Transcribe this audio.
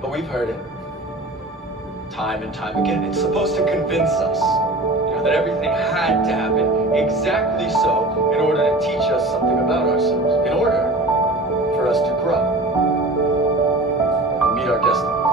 But we've heard it time and time again. It's supposed to convince us, that everything had to happen exactly so in order to teach us something about ourselves, in order for us to grow and meet our destiny.